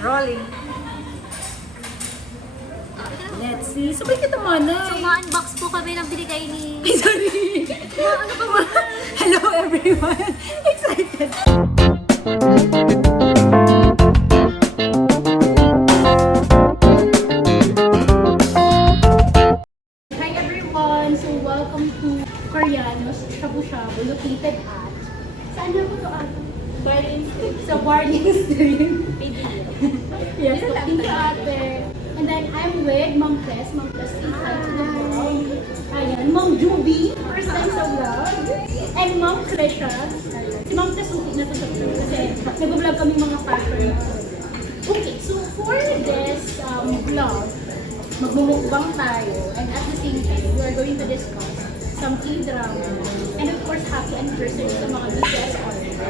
Rolling. Let's see. Sabay kita mana. So, ma-unbox po kami ng binigay ni... Ay, sorry. Ano ba? Hello everyone. Excited. Hi everyone. So, welcome to Coreanos, Shabu Shabu, located at... Saan na po ito at? Sa Barling Street. Yes, so Pinaka-unang. And then I'm with Ma'am Tess. Ma'am Tess, say hi to the vlog. Ayan, Ma'am Juby, first time sa vlog. And Ma'am 𝘃𝗵𝗆. Si Ma'am Tess, okay na to sa vlog kasi nag-vlog kami mga fashion. Okay, so for this vlog, magmumukbang tayo. And at the same time, we are going to discuss some K-drama. And of course, happy anniversary sa mga BTS artists.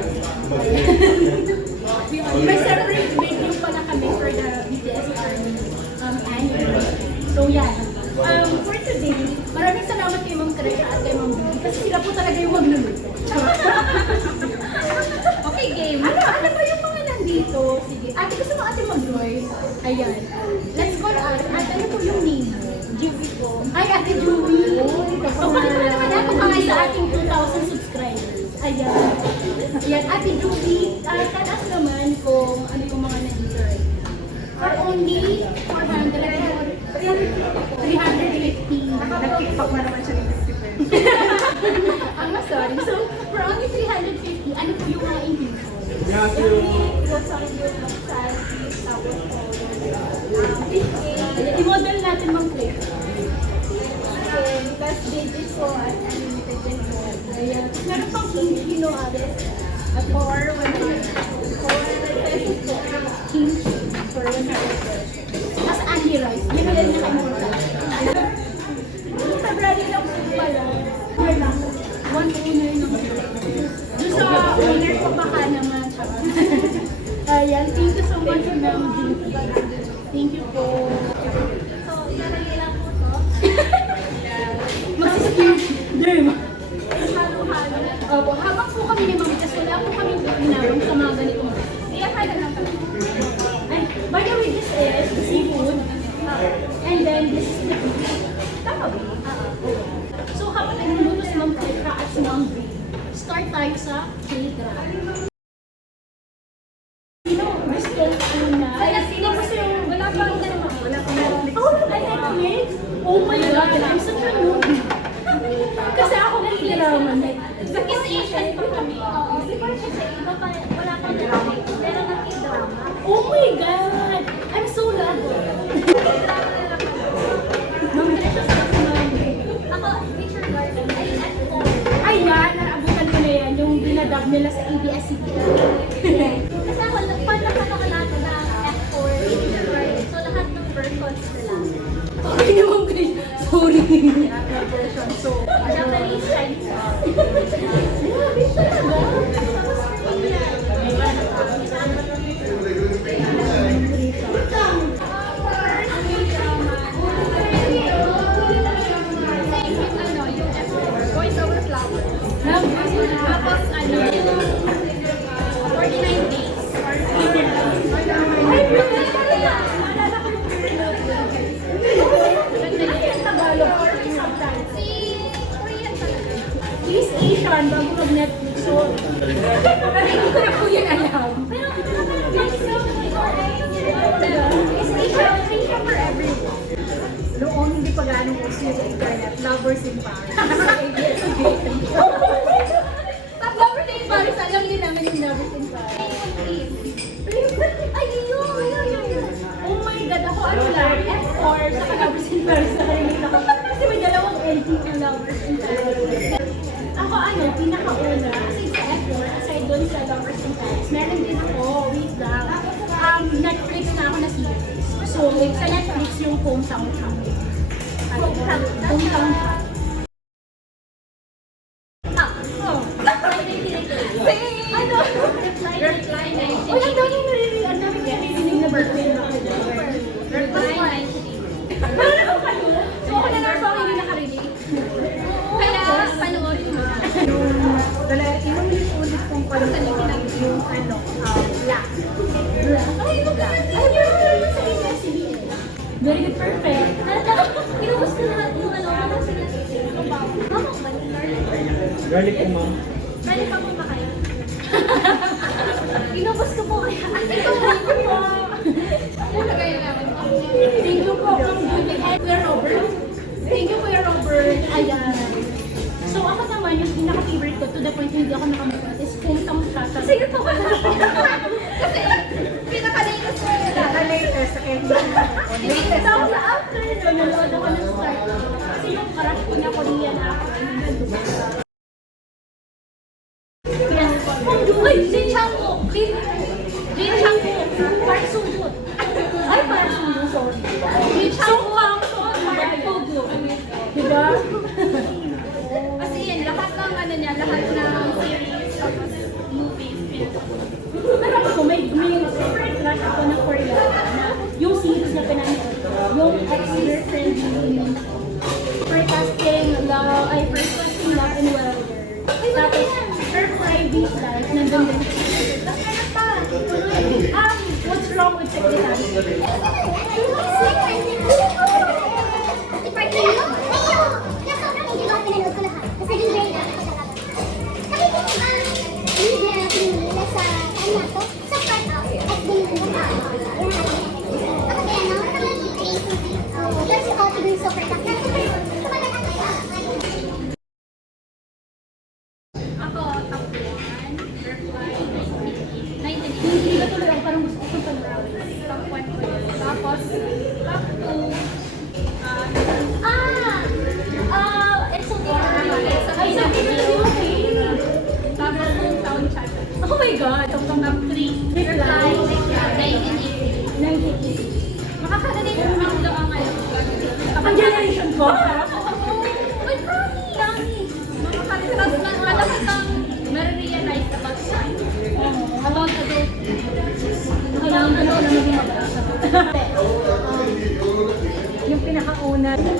May separate video pala kami for the BTS anniversary. So yan. For today, maraming salamat kay Ma'am 𝘃𝗵𝗆 at kay Ma'am Juby kasi sila po talaga yung magluluto. Okay, game. Ano ba yung mga nandito? Sige. Ate, gusto mo ate mag-join? Ayan. Let's call ate. Ate, ano po yung name mo? Juby po. Ay, ate Juby. So, bakit mo naman ako kangay sa ating 2,000 subscribers? Ayan. Ayan, ate Juby, tell us naman kung ano yung mga nandito right now. For only 400, 350. Nag-kickback na naman siya ng 50 pesos. I'm sorry. So, for only 350, ano po yung mga inclusion? I-model natin Ma'am 𝘃𝗵𝗆. Plus baby po at unlimited din po. Ayan. Meron pang kino others. At for 100 pesos po. Kimchi for 100 pesos. Tapos Andy rice. Yan na lang nakalimutan. February lang po pala. Or lang. 109 naman. Doon sa owner ko baka naman. Ayan. Thank you so much Ma'am Judy. Thank you po. So, ilalagay lang po to. Mag-excuse. Derma. Halo-halo. Opo. Habang po kami ni Ma'am kasi wala po kami ginawang sa mga ganitong. I-halo lang po. And by the way, this is seafood. And then this is the beef. Tama ba? So habang nagluluto si Ma'am 𝘃𝗵𝗆 at si Ma'am Judy, start tayo sa K-drama. Sino gusto una? Sino gusto yung wala pang Netflix? Wala pang Netflix. Oh, ay Netflix? Oh my God, I'm such a newbie. Kasi ako K-drama net. Sa Kiss Asian pa kami. Oo. Before siya sa iba pa, wala pang Netflix. Meron ng K-drama. Oh my God! I'm so lucky. Ma'am 𝘃𝗵𝗆 sa Ako, Picture Garden. Ay, at home. ayan, naabutan ko na yan, yung dinadab nila sa ABS-CBN. Kasi ako, nagpano ko lahat ng F4, Picture Garden. So, lahat ng versions nila. Okay naman guys, sorry. So, Japanese, Chinese. grabe talaga. Tapos, 49 days. Ay, really? Maalala ko yung Tagalog. Si Korean talaga. Kiss Asian, bago mag-Netflix. So, hindi ko na po yan alam. Pero, it's Asia for everyone. Noong hindi pa ganong uso yung internet, lovers in Paris. Lovers in Paris, alam din namin yung Lovers in Paris. Ay, yun. Oh my God, ako ano lang, F4 sa Lovers in Paris na rin ako. Kasi may dalawang LT ng Lovers in Paris. Ako ano, pinaka-una, kasi sa F4, aside doon sa Lovers in Paris, meron din ako, wait lang, Netflix na ako na series. So, sa Netflix yung Hometown Chapter. Hometown Chapter. Ano? Oh, ang daming naririnig. Ang daming naririnig na birthday na ako. Meron ako kayo. So, ako na naman ako hindi nakarinig. Kaya, panoorin mo na. Inulit-ulit kong panood yung black. Ay, Very good, perfect. Inubos ko lahat yung ano, anong sinasabi. Mama, Garlic po, ma'am. balik ako ba kayo? Inubos ko po kaya. Thank you po. Thank you po, Kuya Robert. Thank you, Kuya Robert. Ayan. So ako naman, yung pinaka-favorite ko to the point na hindi ako nakamagod is 𝗃𝗃𝗃𝗀𝗃𝗃. Sige po ba? Kasi pinaka-latest ko yun. Naka-latest sa kanya. Latest ako sa after. Nanonood ako ng start. Kasi yung crush ko niya Korean actor. Yes. Uy, Jin Changwook. Jin Changwook. Park Soo-joon. Ay, Park Soo-joon, sorry. Jin Changwook. Park Soo-joon. Diba? Kasi yun, lahat ng ano niya, lahat ng series, tapos movies, Pero ako, may super crush ako na Korean na yung series na pinanood ko, yung ex-girlfriend ni first casting Love and Welder. Tapos, her private life, nandun din. Tapos meron pa, what's wrong with 𝗃𝗃𝗃𝗃𝗃? Ako, top 1, Reply, 1980. Hindi ba tuloy ako parang gusto ko panoorin? Top 1 ko yun. Tapos, top 2, Ay, sabi ko na yung tapos Hometown Chapter. oh my God! Top 3, Reply, 1980. Makaka-relate mo lang doon ang ano. Ang generation ko? Uy, promise! Makaka-relate. Tapos malakas kang marirealize about life. About adult. Kailangan ko na maging mag-asa. Yung pinakauna na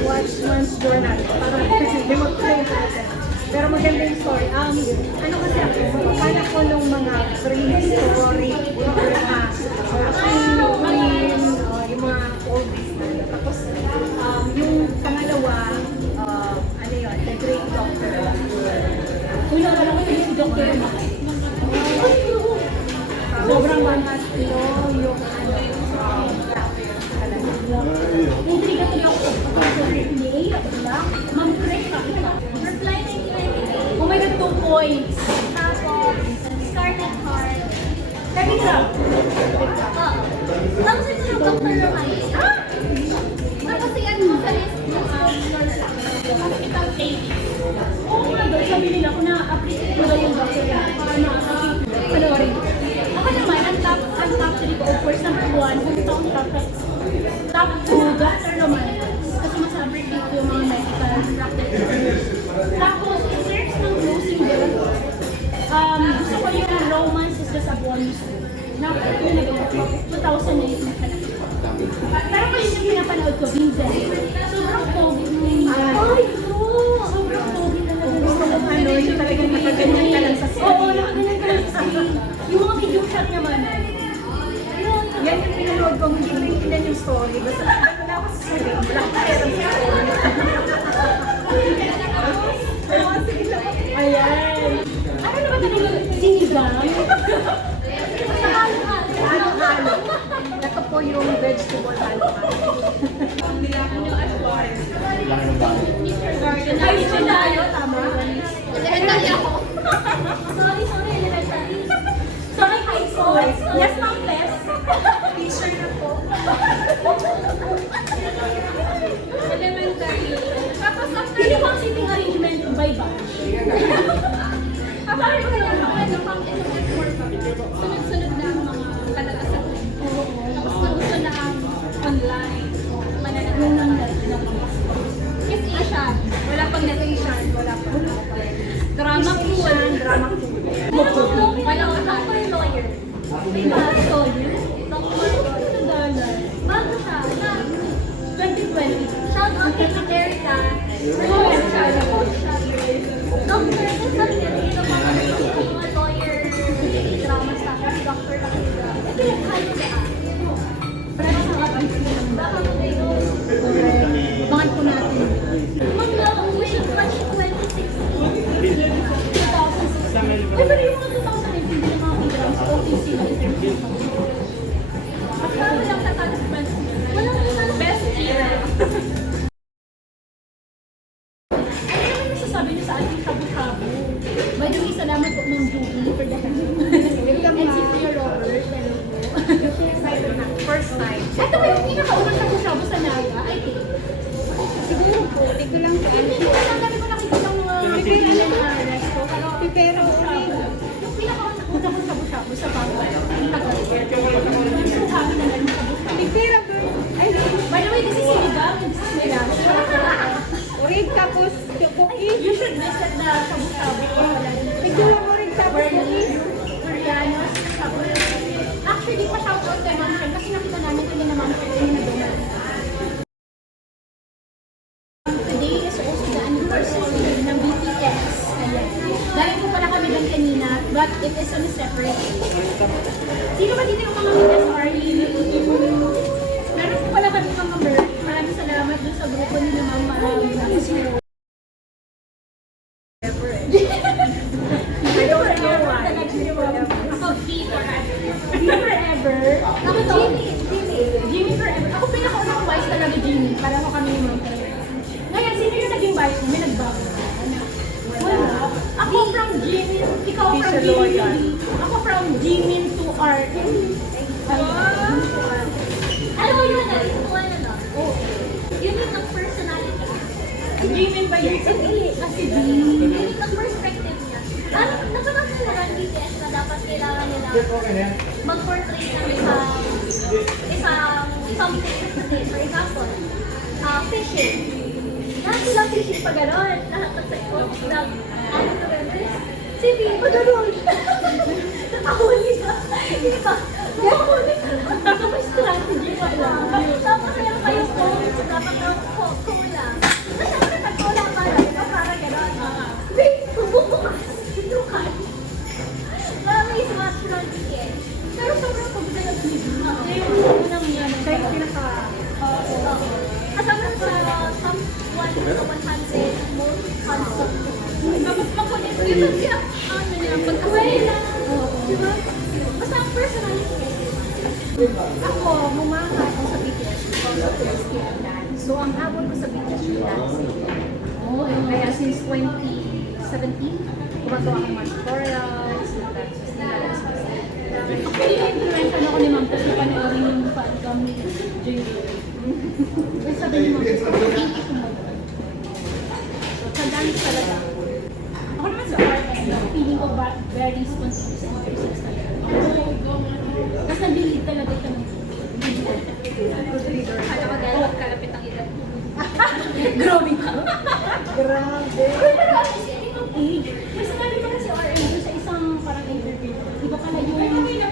watch one's journal. Parang hindi mag-play natin. Pero maganda yung story. Ano kasi ako, akala ko nung mga pre-story, yung mga oldies na. Tapos, yung pangalawa, ano yun, The Great Doctor. Uy, nakala ko yung si Dr. Sobrang bangat yung intriga tuloy ako sa pagkakulay. Ma'am, correct ka. Reply 1998. Oh my God, 2 points. Tapos, Scarlet Heart. Telegram. Tapos ito yung Dr. Romay. Tapos yan mo sa list ng Hospital Ladies. Oh my God, sabi nila ko na-appreciate ko daw yung Dr. Panoorin. Ako naman, ang top 3 ko, of course, number 1, top 2, Dr. Romance. Kasi mas-appreciate ko yung mga medical practices. Tapos, in terms ng closing bell, gusto ko yung Romance is just a bonus. Na 2019 ka na. Pero kung yung pinapanood ko, Vincent, sobrang pogi mo yung Ay, true! sobrang pogi talaga. Gusto ko ano, yung talagang nakaganyan ka lang sa Oo, nakaganyan ka lang sa screen. Yung mga video shot niya man. Yan yung pinanood ko, hindi ko naiintindihan yung story. Basta wala ako sa screen. Wala ko kaya ng story. Ayan. Ano naman talaga? Sinigang? Halo-halo. Ito po yung vegetable halo-halo. Ay, siya tayo, tama? Elementary ako. Sorry, elementary. Sorry, high school. Yes, ma'am, Tess. Teacher na po. Elementary. Tapos after Hindi ko ang sitting arrangement by batch. Kapag ko na ako, ano, pang sunod-sunod na ang mga kadalasan. Tapos gusto na ang online. Yung nang Kiss Asian. Wala pang nation. Wala pang drama Asian, drama queen. Wala ko sa lawyer. may mga lawyer. Doctor lawyer. Bago siya. 2020. Shout out kay 𝗃𝗃𝗃𝗃𝗃. Doctor, sabi niya, dito pa kami. side. Ito ba yung pinaka-unang shabu-shabu sa Naga? I think. Siguro po, hindi ko lang Hindi ko lang dami ko nakikita ng mga bigyan na resto. Pero Yung pinaka-unang ko shabu-shabu sa Bago. Ang tagal. So happy na lang shabu-shabu. pipera ba? Ay, By the way, kasi sinigang nila. red tapos cookies. You should visit the shabu-shabu. Picture mo red tapos cookies. Coreanos. Actually, pa-shoutout kay Ma'am Shen kasi nakita namin kanya na Ma'am Shen yung nag-donate. Today is also the anniversary ng BTS. Ayan. Dahil po pala kami doon kanina, but it is on a separate day. Sino ba dito yung mga BTS Army? Meron po pala kami mga merch. Maraming salamat doon sa grupo ni na Ma'am Marami. Ako, B forever. Ako to, Jimmy forever. Ako pinakauna kong bias talaga Jimmy. Para ako kami yung mga. Ngayon, sino yung naging bias mo? May nagbago. Wala. Ako from Jimmy, ikaw from Jimmy. Ako from Jimmy to R. Alam mo yun, ano? Yun yung personality. Jimmy ba yun? Kasi Jimmy. Yun yung perspective niya. Nakakatawa ng BTS na dapat kailangan nila mag-portray ng isang something. For example, fishing. Lahat sila fishing pa gano'n. Lahat ng psychos ng ano to members. Si B, pa gano'n. Nakahuli ka. Hindi ba? Nakahuli ka. So may strategy pa lang. Tapos lang kayo kung dapat na kung lang. Tapos syempre pag wala ka lang, para gano'n. Wait, bumubukas. Lukan. Marami match ng BTS. Pero sobrang pagdalag ni B. Yung unang yan. Siya yung pinaka... Kasama sa top 100 most handsome. Tapos makulit Yun siya, ano niya, pagkawala. Diba? Basta ang personality kasi. Ako, mumanga ako sa BTS because of 𝗃𝗹𝗆 So, ang habol ko sa BTS yung dancing. Kaya since 2017, gumagawa ako ng mga tutorials, nag-dances nila. Actually, influence ako ni Ma'am kasi panoorin yung fan kami J.B. Kasi sabi ni Ma'am, thank you so much. So, sa dance talaga. Ako naman sa art, feeling ko very spontaneous and very sense talaga. Tapos nag-delete talaga siya ng Kala ko dahil magkalapit ang edad. Grabe ka! Grabe! Pero speaking of age, may sinabi pa si RM doon sa isang parang interview. Di ba pala yung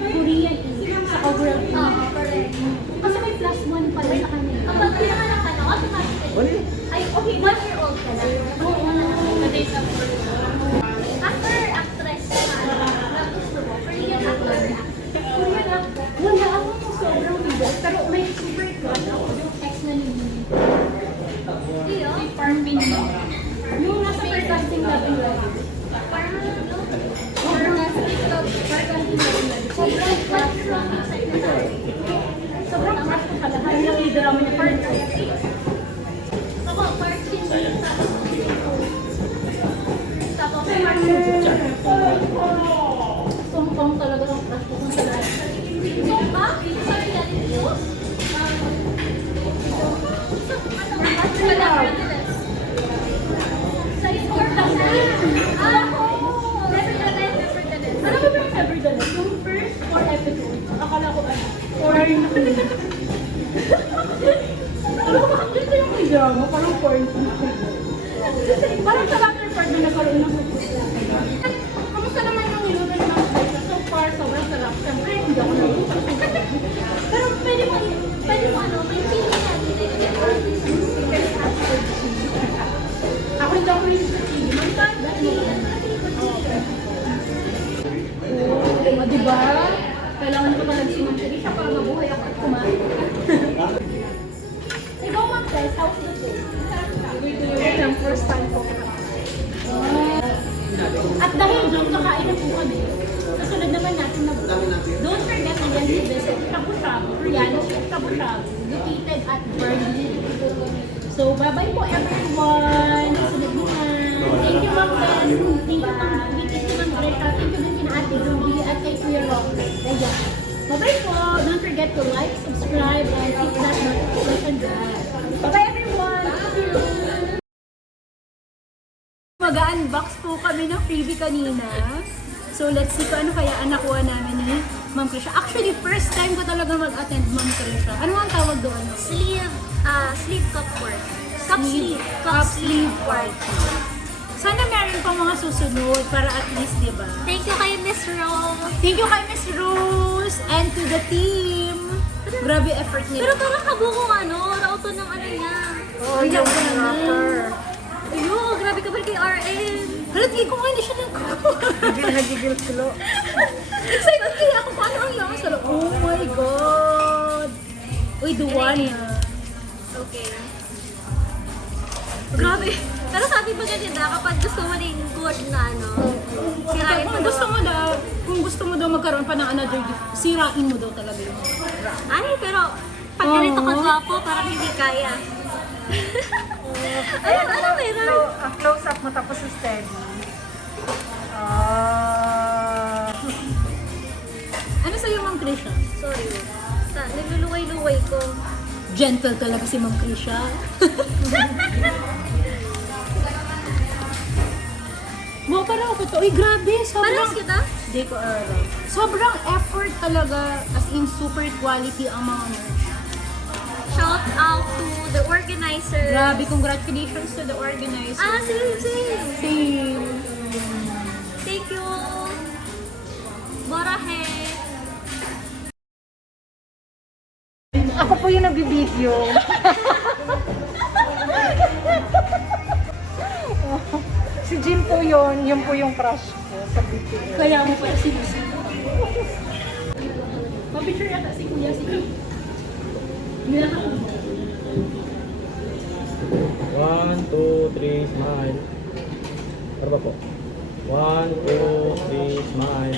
Korean age sa overall age? Correct. Kasi may plus 1 pala sa kanya. Kapag pinanganak ka na, automatically. Ay, okay, 1 year old ka na. Oo, na-date up for Actor, actress na gusto mo, Korean actor, Korean actor. Wala ako ng sobrang bigas, pero may super crush ako. Yung ex na ni Lee. Iyo, Si Parm Bin Lee. Yung nasa first casting natin lang. parang ano, Parang nasa TikTok, first casting natin lang. Sobrang crush ko. Sobrang crush ko sa lahat ng drama niya. Parang ako, Martin, tapos sumpong talaga ng crush ko sa lahat. so, ba? Sa reality shows? Sa score lang na. Ako! Nevertheless. Alam mo ba yung Nevertheless? Yung first 4 episodes, akala ko ano, 4 alam mo ba, ang ganda yung drama, parang 40. Kasi parang sa latter part na nagkaroon ng kamusta naman yung niluto ng mga spices? So far, sobrang sarap. Siyempre, hindi ako naluto. Pero pwede mo ano, may feeling natin na yun. Ako hindi ako rin sa TV. Oo, diba? Kailangan ko talaga si Ma'am Tericia para mabuhay ako at kumain. Ikaw, Ma'am Tess, how's the food? Ito yung first time ko. At dahil doon, kakain na po kami. Kasunod naman natin na don't forget again to visit Shabu Shabu, Coreanos, Shabu Shabu, located at 𝗃𝗃𝗃𝗃. So, bye-bye po everyone! Kasunod naman. Thank you, Ma'am Tess. Thank you, Ma'am Tericia. Thank you din kina Ate Ruby at kay Kuya Rob. Ayan. Bye-bye po! Don't forget forget to like, subscribe, and hit that notification bell. Bye everyone! Mag-unbox po kami ng freebie kanina. So let's see kung ano kaya ang nakuha namin ni Ma'am Krisha. Actually, first time ko talaga mag-attend Ma'am Krisha. Ano ang tawag doon? Sleeve cup work. Cup sleeve work. Sana meron pang mga susunod para at least, di ba? Thank you kay Miss Rose. Thank you kay Miss Rose and to the team. Grabe effort Pero nila. parang kabukong rauto ng niya. Oh, yung rapper. Ayun, grabe ka ba kay RM? Halati ko nga hindi siya nagkukuha. Nagigil silo. Excited kaya ako paano ang laman sa loob. Oh my God! Uy, the one. Okay. Grabe. Pero sabi ba ganyan kapag gusto mo din good na sirain mo Kung gusto mo daw magkaroon pa ng another gift, sirain mo daw talaga yung Ay, pero pag ganito ka gwapo, parang hindi kaya. Ayun, ano meron? Close up mo tapos steady. Ano sa'yo, Ma'am Krisha? Sorry. Niluluway-luway ko. Gentle talaga si Ma'am Krisha. Wow, parang ako to. Uy, grabe. Parehas kita? Hindi ko alam. Sobrang effort talaga, as in super quality ang mga merch. Shout out to the organizer. Grabe, congratulations to the organizer. Same. Same. Thank you. Borahe. Ako po yung nagbibideo. Si Jim po yun po yung crush ko sa BTS. Kaya mo pa sinusunod. Pa-picture yata si Kuya si Hindi na ako. 1, 2, 3, smile. Ano ba po? 1, 2, 3, smile.